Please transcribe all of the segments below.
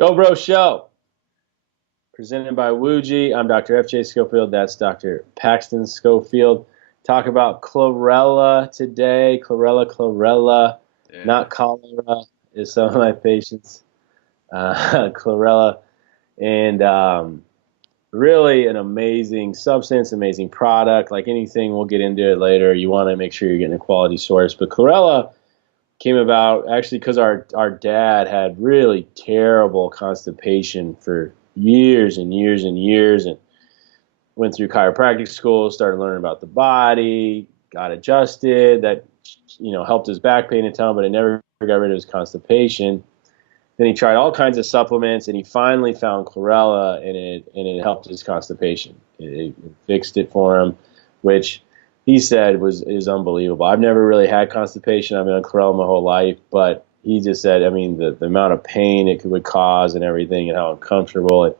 SchoBros Show, presented by Wuji. I'm Dr. F.J. Schofield. That's Dr. Paxton Schofield. Talk about chlorella today. Chlorella, Yeah. not cholera, is some of my patients. Chlorella, and really an amazing substance, amazing product. Like anything, we'll get into it later. You want to make sure you're getting a quality source. But chlorella came about actually because our dad had really terrible constipation for years and years and years, and went through chiropractic school, started learning about the body, got adjusted. That helped his back pain a ton, but it never got rid of his constipation. Then he tried all kinds of supplements, and he finally found chlorella, and it helped his constipation. It fixed it for him, which he said is unbelievable. I've never really had constipation. I've been on chlorella my whole life, but he just said, I mean, the amount of pain it would cause and everything, and how uncomfortable it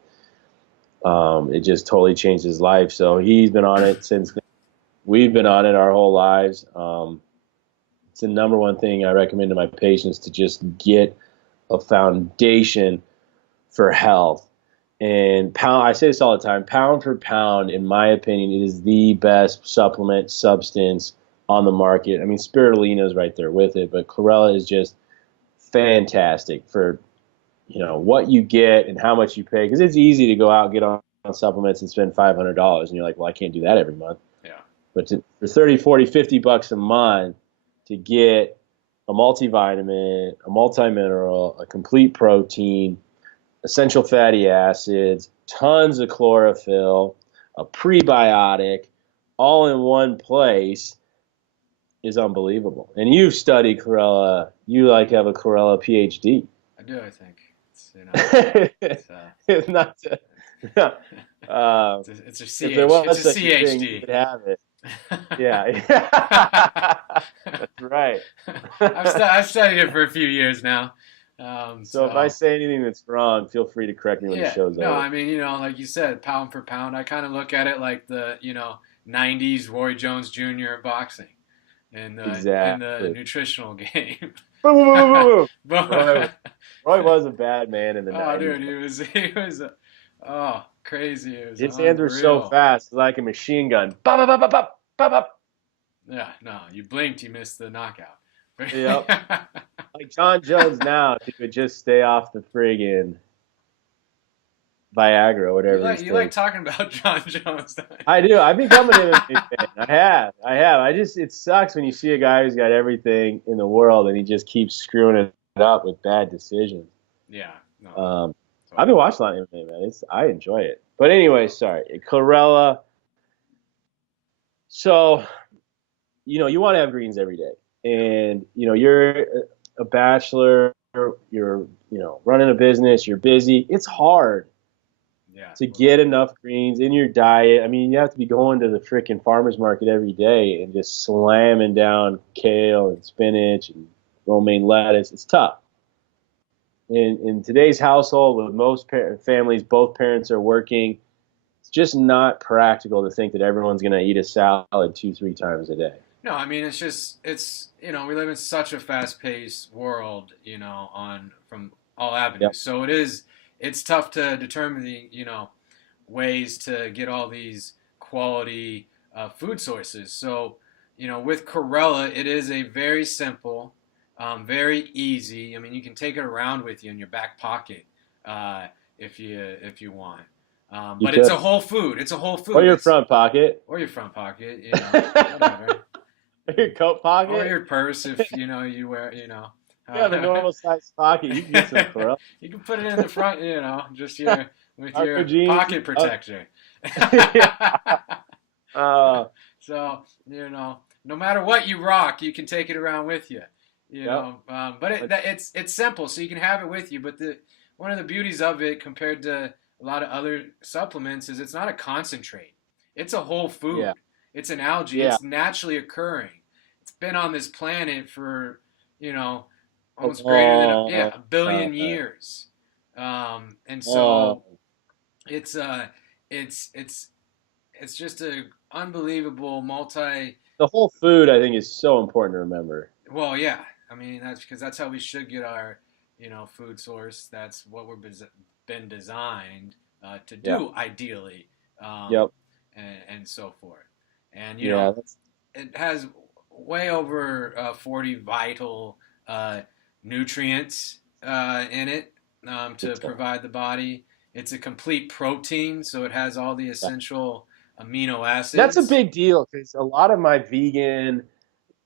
just totally changed his life. So he's been on it since then. We've been on it our whole lives. It's the number one thing I recommend to my patients, to just get a foundation for health. And I say this all the time, pound for pound, in my opinion, it is the best supplement substance on the market. I mean, spirulina is right there with it, but chlorella is just fantastic for what you get and how much you pay. Because it's easy to go out and get on supplements and spend $500, and you're like, well, I can't do that every month. Yeah. But for 30, 40, $50 a month to get a multivitamin, a multimineral, a complete protein, essential fatty acids, tons of chlorophyll, a prebiotic, all in one place is unbelievable. And you've studied chlorella. You have a chlorella PhD. I do, I think. It's, It's not. it's a If there CH. It's was a such a thing, you CHD. would have it. Yeah, that's right. I've studied it for a few years now. So if I say anything that's wrong, feel free to correct me when the Yeah, show's no, over. I mean, like you said, pound for pound, I kind of look at it like the, 90s Roy Jones Jr. boxing in the Exactly. nutritional game. Boo, boo, boo, boo, boo. Roy, But, Roy was a bad man in the oh, 90s. dude, he was, oh, crazy. It was His hands were so unreal. fast, like a machine gun. Bop, bop, bop, bop, bop, bop, bop. Yeah, no, you blinked, you missed the knockout. Yep. Like John Jones now, if he would just stay off the friggin' Viagra, You whatever like he's you like taking. talking about John Jones, don't I do. I've become an MMA fan. I have. I have. It sucks when you see a guy who's got everything in the world and he just keeps screwing it up with bad decisions. you? Yeah, no, Um, I've been totally. watching a lot of MMA, man. I enjoy it. But anyway, sorry. Chlorella. So, you want to have greens every day. Yeah, And, you're a bachelor, you're, running a business, you're busy. It's hard yeah, to get enough greens in your diet. I mean, you have to be going to the freaking farmer's market every day and just slamming down kale and spinach and romaine lettuce. It's tough. In today's household, with most families, both parents are working. It's just not practical to think that everyone's going to eat a salad 2, 3 times a day. no, I mean it's we live in such a fast-paced world, on from all Yep. avenues. So it's tough to determine the ways to get all these quality food sources. So with Corella, it is a very simple, very easy. I mean, you can take it around with you in your back pocket uh, if you want. You But it's a could. whole food. It's a whole Or food. your It's front pocket. or your front pocket, Or whatever. your coat Or pocket. your purse if you wear Yeah, the normal size pocket. You can get some Chlorella. you can put it in the front, just your with Cargo your jeans. pocket protector. Yeah. Uh, So no matter what you rock, you can take it around with you. yep. But it's simple, so you can have it with you. But the one of the beauties of it compared to a lot of other supplements is it's not a concentrate. It's a whole Yeah. food. It's an algae. Yeah. It's naturally occurring. It's been on this planet for you know A almost greater than long a billion time. years. And Long. so it's it's just a unbelievable multi. The whole food, I think, is so important to remember. Well, yeah. I mean, that's because that's how we should get our, food source. That's what been designed to Yeah. do ideally, um, Yep. and so forth. And Yeah. it has way over 40 vital nutrients in it to Good. provide the body. It's a complete protein, so it has all the essential amino That's a acids. big deal because a lot of my vegan,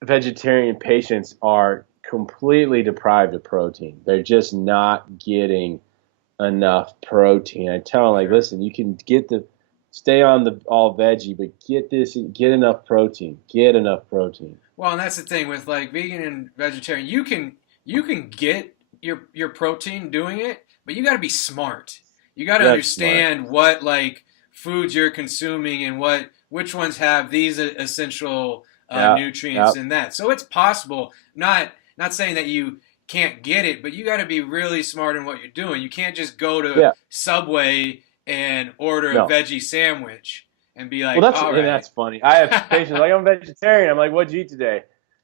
vegetarian patients are completely deprived of protein. They're just not getting enough protein. I tell them, like, Sure. listen, you can stay on the all veggie, but get enough protein. Get enough protein. Well, and that's the thing with like vegan and vegetarian. You can get your protein doing it, but you got to be smart. You got to That's smart. understand what like foods you're consuming and which ones have these essential Yeah. nutrients Yeah. in that. So it's possible. Not saying that you can't get it, but you got to be really smart in what you're doing. You can't just go to Yeah. Subway and order a No. veggie sandwich and be Well, like, all right. that's funny. I have patients like, I'm vegetarian. I'm like, what'd you eat today?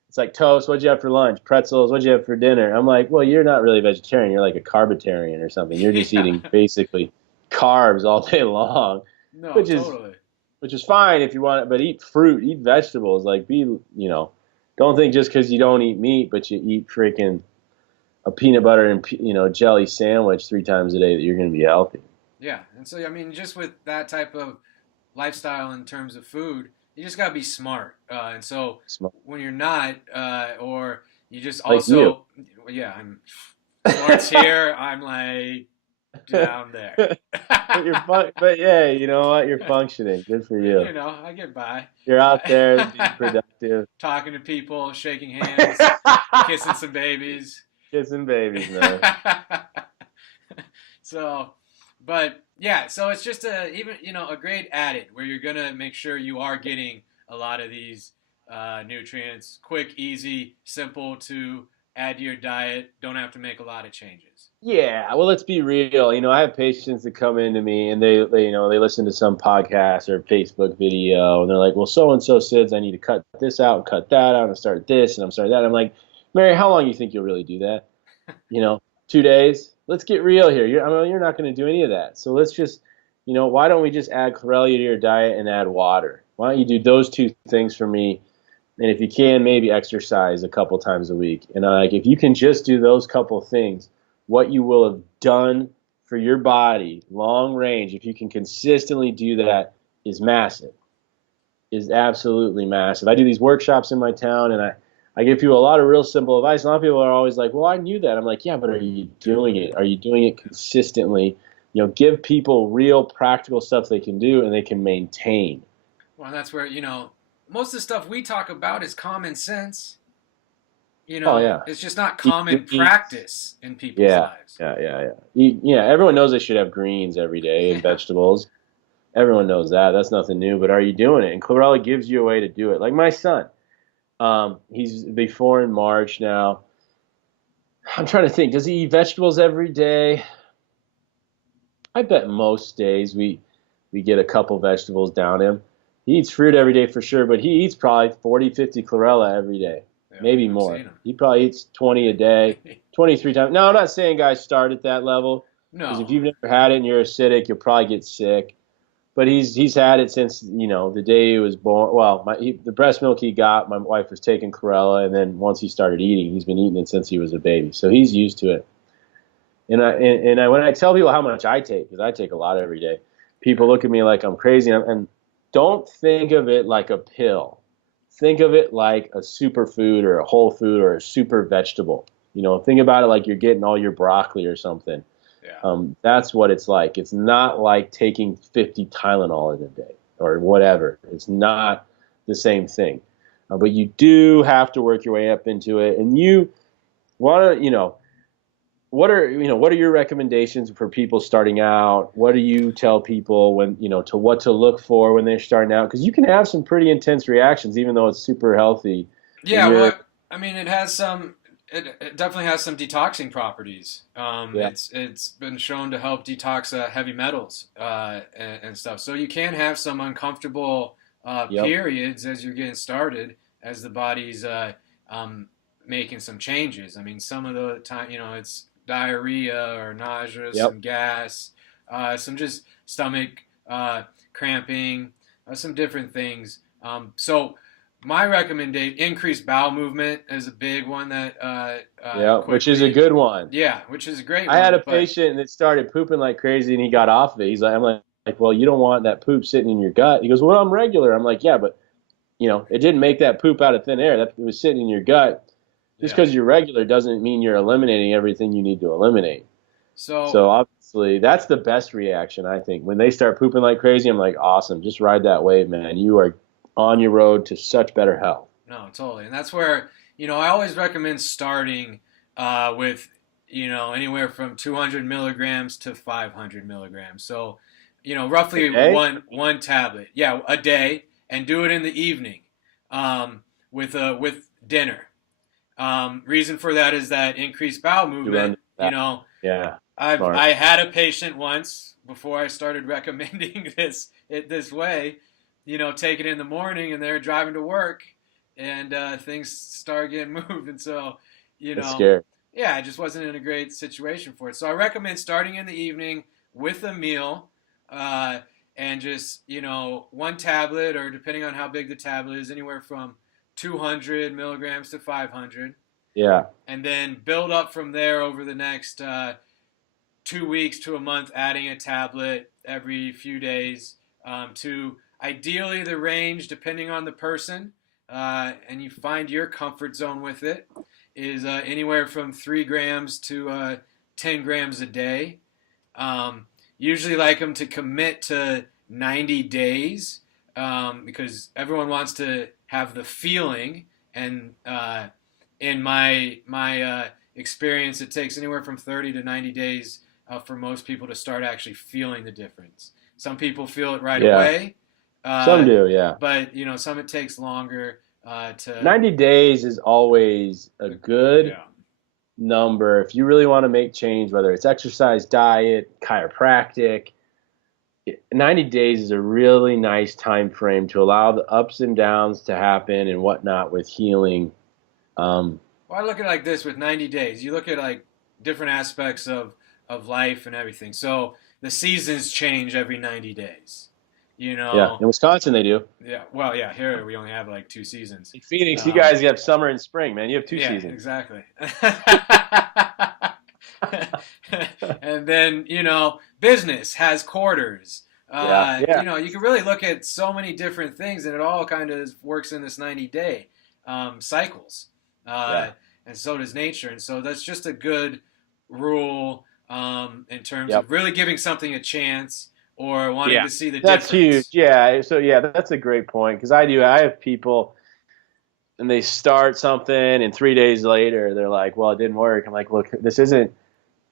It's like toast. What'd you have for lunch? Pretzels. What'd you have for dinner? I'm like, well, you're not really a vegetarian. You're like a carbitarian or something. You're just Yeah. eating basically carbs all day long, No, which is totally. which is fine if you want it. But eat fruit, eat vegetables. Like, don't think just because you don't eat meat, but you eat freaking a peanut butter and jelly sandwich 3 times a day that you're going to be healthy. Yeah, and so I mean, just with that type of lifestyle in terms of food, you just gotta be smart. And so Smart. when you're not, or you just Like you. also, yeah, I'm smart's here. I'm like down there. But yeah, you know what? You're functioning. Good for you. I get by. You're out there being productive. Talking to people, shaking hands, kissing some babies. Kissing babies, man. So, but yeah, so it's just a great added where you're gonna make sure you are getting a lot of these nutrients, quick, easy, simple to add to your diet. Don't have to make a lot of changes. Yeah, well, let's be real. I have patients that come into me and they listen to some podcast or Facebook video and they're like, well, so and so says I need to cut this out and cut that out and start this and I'm starting that. I'm like, Mary, how long do you think you'll really do that? You know, 2 days. Let's get real here. You're not going to do any of that. So let's just, why don't we just add Chlorella to your diet and add water? Why don't you do those 2 things for me? And if you can, maybe exercise a couple times a week. And like, if you can just do those couple things, what you will have done for your body, long range, if you can consistently do that, is massive. Is absolutely massive. I do these workshops in my town, and I give people a lot of real simple advice. A lot of people are always like, well, I knew that. I'm like, yeah, but are you doing it? Are you doing it consistently? Give people real practical stuff they can do and they can maintain. Well, that's where most of the stuff we talk about is common sense. Oh, yeah. It's just not Eat common greens. practice in people's Yeah, lives. yeah, yeah, yeah. Yeah, everyone knows they should have greens every day and Yeah. vegetables. Everyone knows that. That's nothing new. But are you doing it? And Chlorella gives you a way to do it. Like my son, he's before in March now. I'm trying to think. Does he eat vegetables every day? I bet most days we get a couple vegetables down him. He eats fruit every day for sure, but he eats probably 40, 50 Chlorella every day, Yeah, maybe I've more. seen him. He probably eats 20 a day, 23 times. No, I'm not saying guys start at that level because if No. you've never had it and you're acidic, you'll probably get sick. But he's had it since the day he was born. Well, the breast milk he got, my wife was taking Chlorella, and then once he started eating, he's been eating it since he was a baby. So he's used to it. And I when I tell people how much I take, because I take a lot every day, people look at me like I'm crazy. And don't think of it like a pill. Think of it like a superfood or a whole food or a super vegetable. Think about it like you're getting all your broccoli or something. Yeah. That's what it's like. It's not like taking 50 Tylenol in a day or whatever. It's not the same thing. But you do have to work your way up into it. And you want to, what are your recommendations for people starting out? What do you tell people when, to what to look for when they're starting out? Because you can have some pretty intense reactions, even though it's super healthy. When Yeah, you're, well, I mean, it has some. It definitely has some detoxing properties. yeah, It's been shown to help detox heavy metals and stuff. So you can have some uncomfortable yep, periods as you're getting started, as the body's making some changes. I mean, some of the time, it's diarrhea or nausea, Yep. some gas, some just stomach cramping, some different things. So my recommendation, increased bowel movement is a big one that Yeah, which is a quickly, good one. yeah, which is a great I had a one. But patient that started pooping like crazy, and he got off of it. He's like, I'm like, well, you don't want that poop sitting in your gut. He goes, well, I'm regular. I'm like, yeah, but it didn't make that poop out of thin air. That it was sitting in your gut. Just yeah, because you're regular doesn't mean you're eliminating everything you need to eliminate. so So obviously, that's the best reaction, I think. When they start pooping like crazy, I'm like, awesome, just ride that wave, man. You are on your road to such better health. no, totally, and that's where I always recommend starting with anywhere from 200 milligrams to 500 milligrams. So roughly Okay? one tablet, yeah, a day, and do it in the evening with dinner. Reason for that is that increased bowel You run movement. that. Yeah, smart. I had a patient once before I started recommending this way, take it in the morning and they're driving to work and things start getting moved, and so That's scary. yeah, I just wasn't in a great situation for it. So I recommend starting in the evening with a meal, and just one tablet, or depending on how big the tablet is, anywhere from 200 milligrams to 500. Yeah. And then build up from there over the next 2 weeks to a month, adding a tablet every few days, to ideally the range, depending on the person, and you find your comfort zone with it, is anywhere from 3 grams to 10 grams a day. Usually like them to commit to 90 days, because everyone wants to have the feeling, and in my experience, it takes anywhere from 30 to 90 days for most people to start actually feeling the difference. Some people feel it right away. Some do, yeah. But some it takes longer to. 90 days is always a good number if you really want to make change, whether it's exercise, diet, chiropractic. 90 days is a really nice time frame to allow the ups and downs to happen and whatnot with healing. Well, I look at it like this: with 90 days, you look at like different aspects of life and everything. So the seasons change every 90 days. Yeah, in Wisconsin they do. Yeah, well, yeah, here we only have like 2 seasons. In Phoenix, you guys have summer and spring, man. You have 2 seasons. Yeah, exactly. And then, business has quarters. Yeah. You can really look at so many different things, and it all kind of works in this 90-day cycles. And so does nature. And so that's just a good rule in terms of really giving something a chance, or wanting to see the difference. That's huge. Yeah. So, that's a great point, because I have people, and they start something, and 3 days later, they're like, well, it didn't work. I'm like, look, this isn't,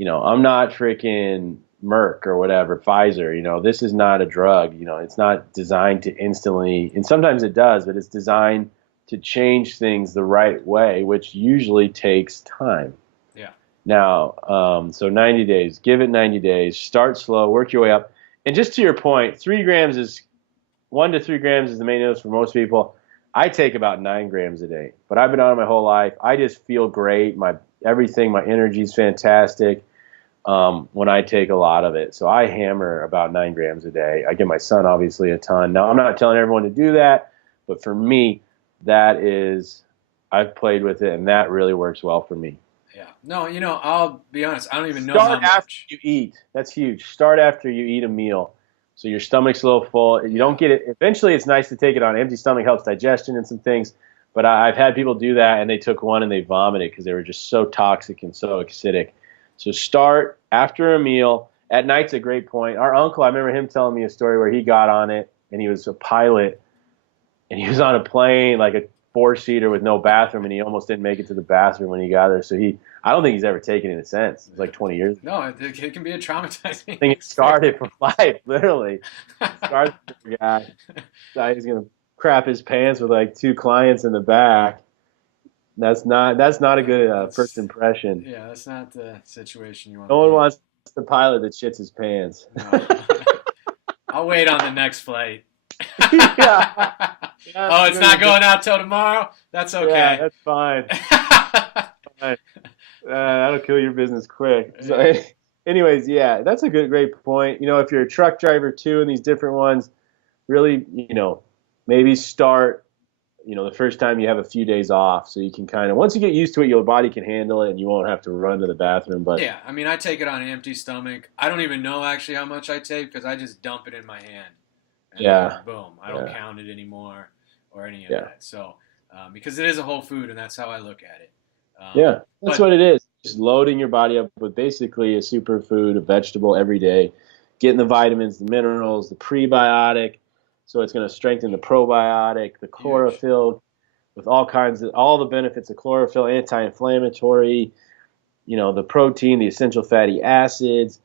I'm not freaking Merck or whatever, Pfizer. This is not a drug. It's not designed to instantly, and sometimes it does, but it's designed to change things the right way, which usually takes time. Yeah. Now, so 90 days, give it 90 days, start slow, work your way up. And just to your point, 1 to 3 grams is the main dose for most people. I take about 9 grams a day, but I've been on it my whole life. I just feel great. My energy is fantastic when I take a lot of it. So I hammer about 9 grams a day. I give my son obviously a ton. Now, I'm not telling everyone to do that, but for me, I've played with it, and that really works well for me. Yeah. No, I'll be honest. I don't even know Start how after much. you eat. That's huge. Start after you eat a meal, so your stomach's a little full. You don't get it. Eventually, it's nice to take it on an empty stomach. Helps digestion and some things. But I've had people do that, and they took one and they vomited because they were just so toxic and so acidic. So start after a meal. At night's a great point. Our uncle, I remember him telling me a story where he got on it, and he was a pilot, and he was on a plane, like a 4-seater with no bathroom, and he almost didn't make it to the bathroom when he got there. So I don't think he's ever taken it since. It was like 20 years ago. No, it can be a traumatizing. I think it started for life, literally. It started for a guy. So he's going to crap his pants with like 2 clients in the back. That's not a good first impression. Yeah, that's not the situation you want. No one wants the pilot that shits his pants. No. I'll wait on the next flight. Yeah. Oh, it's not going out till tomorrow? That's okay. Yeah, that's fine. That'll kill your business quick. So, Yeah. anyways, yeah, that's a great point. If you're a truck driver too, and these different ones, really, maybe start, the first time you have a few days off, so you can kind of, once you get used to it, your body can handle it, and you won't have to run to the bathroom. But Yeah, I mean, I take it on an empty stomach. I don't even know actually how much I take because I just dump it in my hand, and then yeah, boom, I don't yeah, count it anymore or any of yeah, that. So, because it is a whole food, and that's how I look at it. yeah, that's But what it is. Just loading your body up with basically a superfood, a vegetable every day, getting the vitamins, the minerals, the prebiotic, so it's going to strengthen the probiotic, the huge. chlorophyll, with all the benefits of chlorophyll, anti-inflammatory, the protein, the essential fatty acids.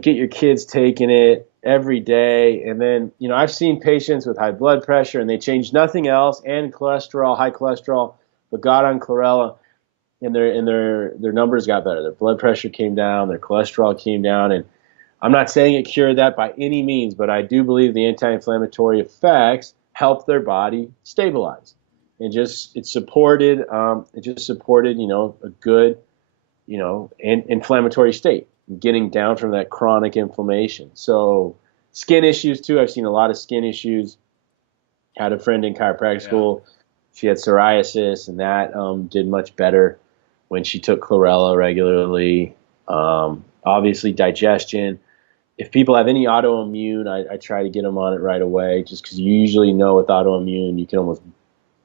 Get your kids taking it every day. And then, I've seen patients with high blood pressure and they changed nothing else and cholesterol, high cholesterol, but got on chlorella and their numbers got better. Their blood pressure came down, their cholesterol came down. And I'm not saying it cured that by any means, but I do believe the anti-inflammatory effects help their body stabilize. And it just supported, a good, inflammatory state, getting down from that chronic inflammation. So skin issues too. I've seen a lot of skin issues. Had a friend in chiropractic Yeah. school. She had psoriasis, and that did much better when she took chlorella regularly. Obviously, digestion. If people have any autoimmune, I try to get them on it right away, just because you usually know with autoimmune, you can almost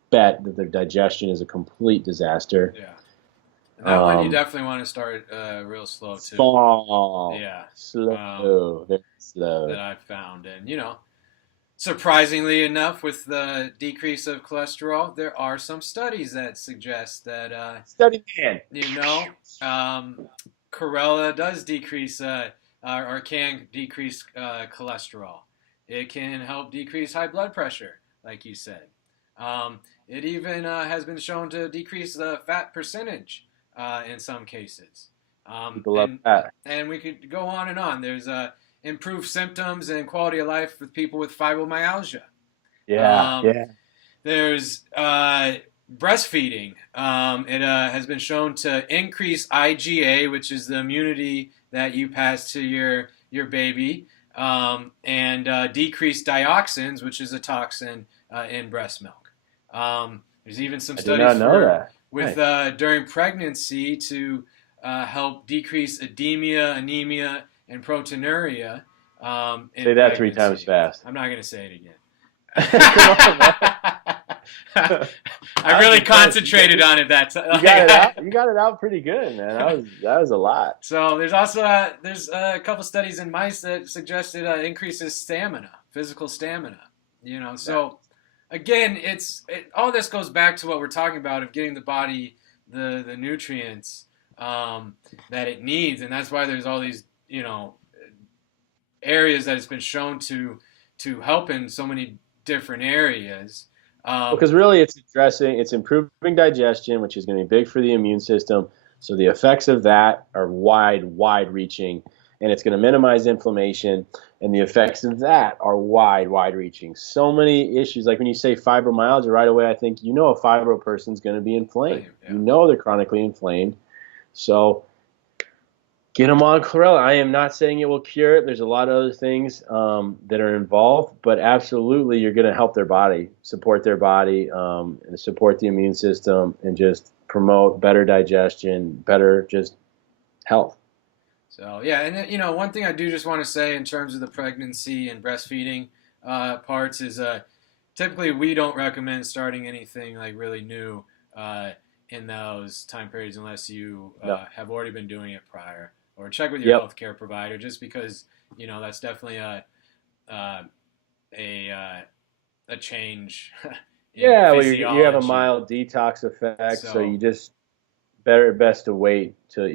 bet that their digestion is a complete disaster. Yeah. And that one you Um, definitely want to start real slow too. Small, Yeah. Um, slow, very that slow. I've found. And, surprisingly enough, with the decrease of cholesterol, there are some studies that suggest that, Study man. you know, um, Chlorella does decrease or can decrease cholesterol. It can help decrease high blood pressure, like you said. It even has been shown to decrease the fat percentage in some cases. Um, People love and that. and we could go on and on. There's improved symptoms and quality of life with people with fibromyalgia. Yeah, Um, yeah. there's breastfeeding. It has been shown to increase IgA, which is the immunity that you pass to your baby, and decrease dioxins, which is a toxin in breast milk. There's even some I did studies not know for that. with Nice. during pregnancy to help decrease edema, anemia, and proteinuria in Say that three times pregnancy. fast. I'm not going to say it again. Come on, man. I I was really impressed. concentrated on it that time. You got it out. You got it out pretty good, man. That was a lot. So there's also there's a couple studies in mice that suggested increases stamina, physical stamina. Yeah. So again, all this goes back to what we're talking about of getting the body the nutrients that it needs, and that's why there's all these areas that it's been shown to help in so many different areas. Um, Because really, it's improving digestion, which is going to be big for the immune system. So the effects of that are wide reaching, and it's going to minimize inflammation. And the effects of that are wide reaching. So many issues, like when you say fibromyalgia, right away, I think a fibro person's going to be inflamed. yeah. They're chronically inflamed. So get them on chlorella. I am not saying it will cure it. There's a lot of other things that are involved, but absolutely you're going to help their body, support their body, and support the immune system, and just promote better digestion, better just health. So yeah, and then, one thing I do just want to say in terms of the pregnancy and breastfeeding parts is typically we don't recommend starting anything like really new in those time periods unless you No. have already been doing it prior, or check with your Yep. healthcare provider, just because that's definitely uh, a change in Yeah, well, you have a physiology. mild detox effect, so So you just best to wait till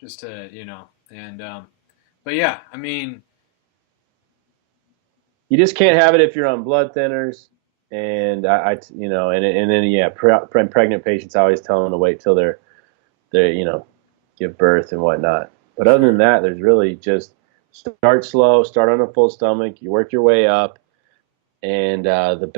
just to and but yeah, I mean, you just can't have it if you're on blood thinners. And and then pregnant patients, I always tell them to wait till they're give birth and whatnot. But other than sure. that, there's really just start slow, start on a full stomach, you work your way up, and the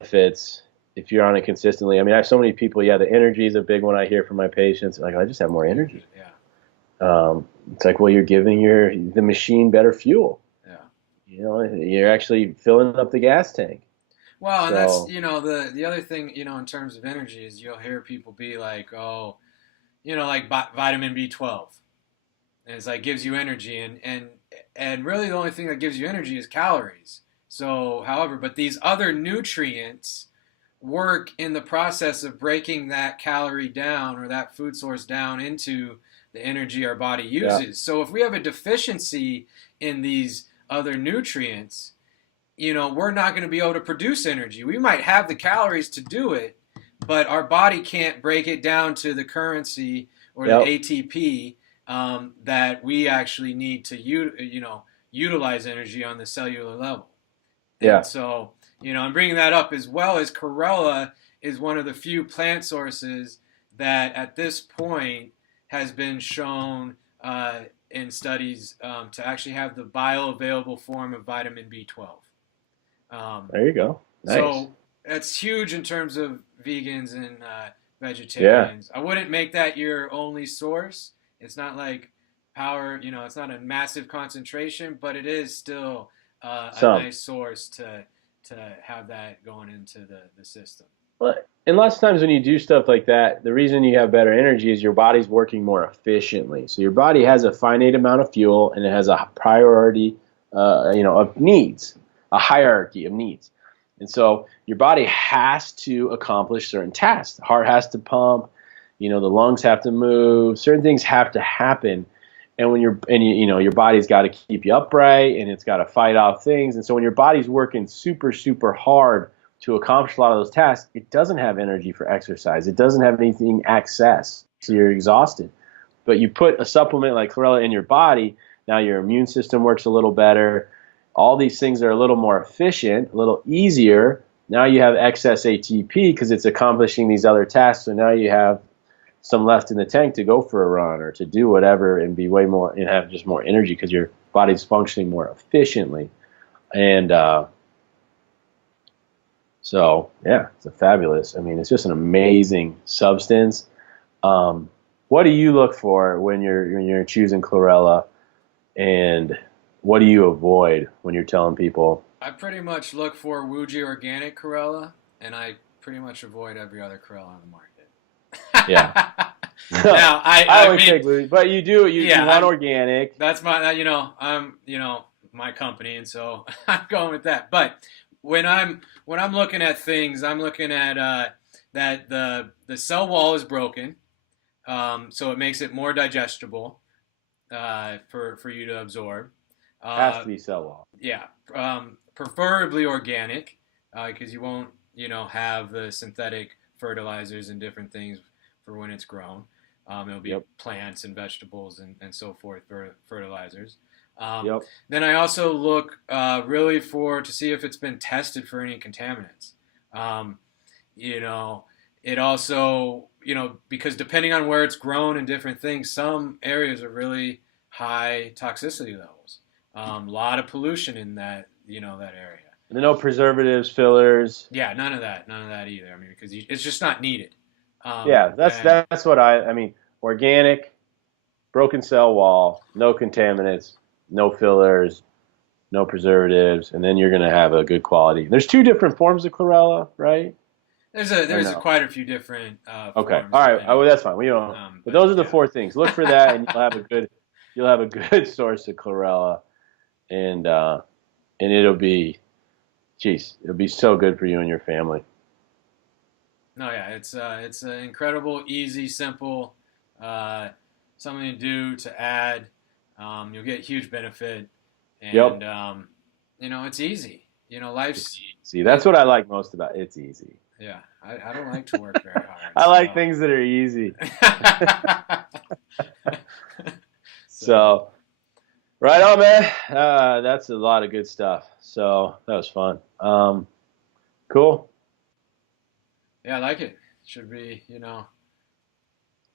benefits if you're on it consistently. I mean, I have so many people. Yeah, the energy is a big one I hear from my patients. Like, I just have more energy. Yeah. It's like, well, you're giving the machine better fuel. Yeah. You know, you're actually filling up the gas tank. Well, and that's, So, the other thing, in terms of energy is you'll hear people be like, oh, like vitamin B12. And it's like gives you energy and really the only thing that gives you energy is calories. So, however, but these other nutrients work in the process of breaking that calorie down or that food source down into the energy our body uses. yeah, So if we have a deficiency in these other nutrients, we're not going to be able to produce energy. We might have the calories to do it, but our body can't break it down to the currency or the yep, ATP that we actually need to utilize energy on the cellular level. And yeah. so, I'm bringing that up as well as Chlorella is one of the few plant sources that at this point has been shown in studies to actually have the bioavailable form of vitamin B12. There you go. Nice. So that's huge in terms of vegans and Yeah, vegetarians. I wouldn't make that your only source. It's not like power, it's not a massive concentration, but it is still a some. nice source to have that going into the system. And lots of times when you do stuff like that, the reason you have better energy is your body's working more efficiently. So your body has a finite amount of fuel and it has a priority, of needs, a hierarchy of needs. And so your body has to accomplish certain tasks. The heart has to pump, the lungs have to move, certain things have to happen. And when your body's got to keep you upright and it's got to fight off things. And so when your body's working super, super hard to accomplish a lot of those tasks, it doesn't have energy for exercise. It doesn't have anything access. So you're exhausted. But you put a supplement like Chlorella in your body, now your immune system works a little better. All these things are a little more efficient, a little easier. Now you have excess ATP because it's accomplishing these other tasks. So now you have some left in the tank to go for a run or to do whatever and be way more and have just more energy because your body's functioning more efficiently. And so, yeah, it's fabulous. I mean, it's just an amazing substance. What do you look for when you're choosing Chlorella, and what do you avoid when you're telling people? I pretty much look for Wuji organic Chlorella, and I pretty much avoid every other Chlorella on the Yeah. market. Now, I I always mean, take, but you want organic. that's I'm my company, and so I'm going with that. But when I'm looking at things, I'm looking at that the cell wall is broken, so it makes it more digestible for you to absorb. Has Uh, to be cell wall. yeah, preferably organic, because you won't have the synthetic fertilizers and different things for when it's grown. It'll be Yep. plants and vegetables and so forth for fertilizers. Yep. Then I also look really to see if it's been tested for any contaminants. Um, it also, because depending on where it's grown and different things, some areas are really high toxicity levels. A lot of pollution in that area. And no preservatives, fillers. Yeah, none of that either. I mean, because it's just not needed. Yeah, And that's what I mean. Organic, broken cell wall, no contaminants, no fillers, no preservatives, and then you're going to have a good quality. There's two different forms of Chlorella, right? there's quite a few different Okay, forms. all right. Depending, Oh, well, that's fine. We don't. But those are the yeah. four things. Look for that, and you'll have a good source of Chlorella, and it'll be, it'll be so good for you and your family. No, yeah, it's an incredible, easy, simple, something to do to add. You'll get huge benefit, Yep. and it's easy. Life's See, that's what I like most about it. It's easy. yeah. I don't like to work very hard. I like things that are easy. So, So, right on, man. That's a lot of good stuff. So that was fun. Cool. yeah, I like it. Should be,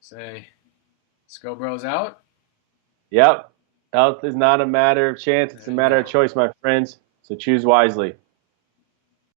say, SchoBros out. Yep. Health is not a matter of chance. It's a There you matter of go. choice, my friends. So choose wisely.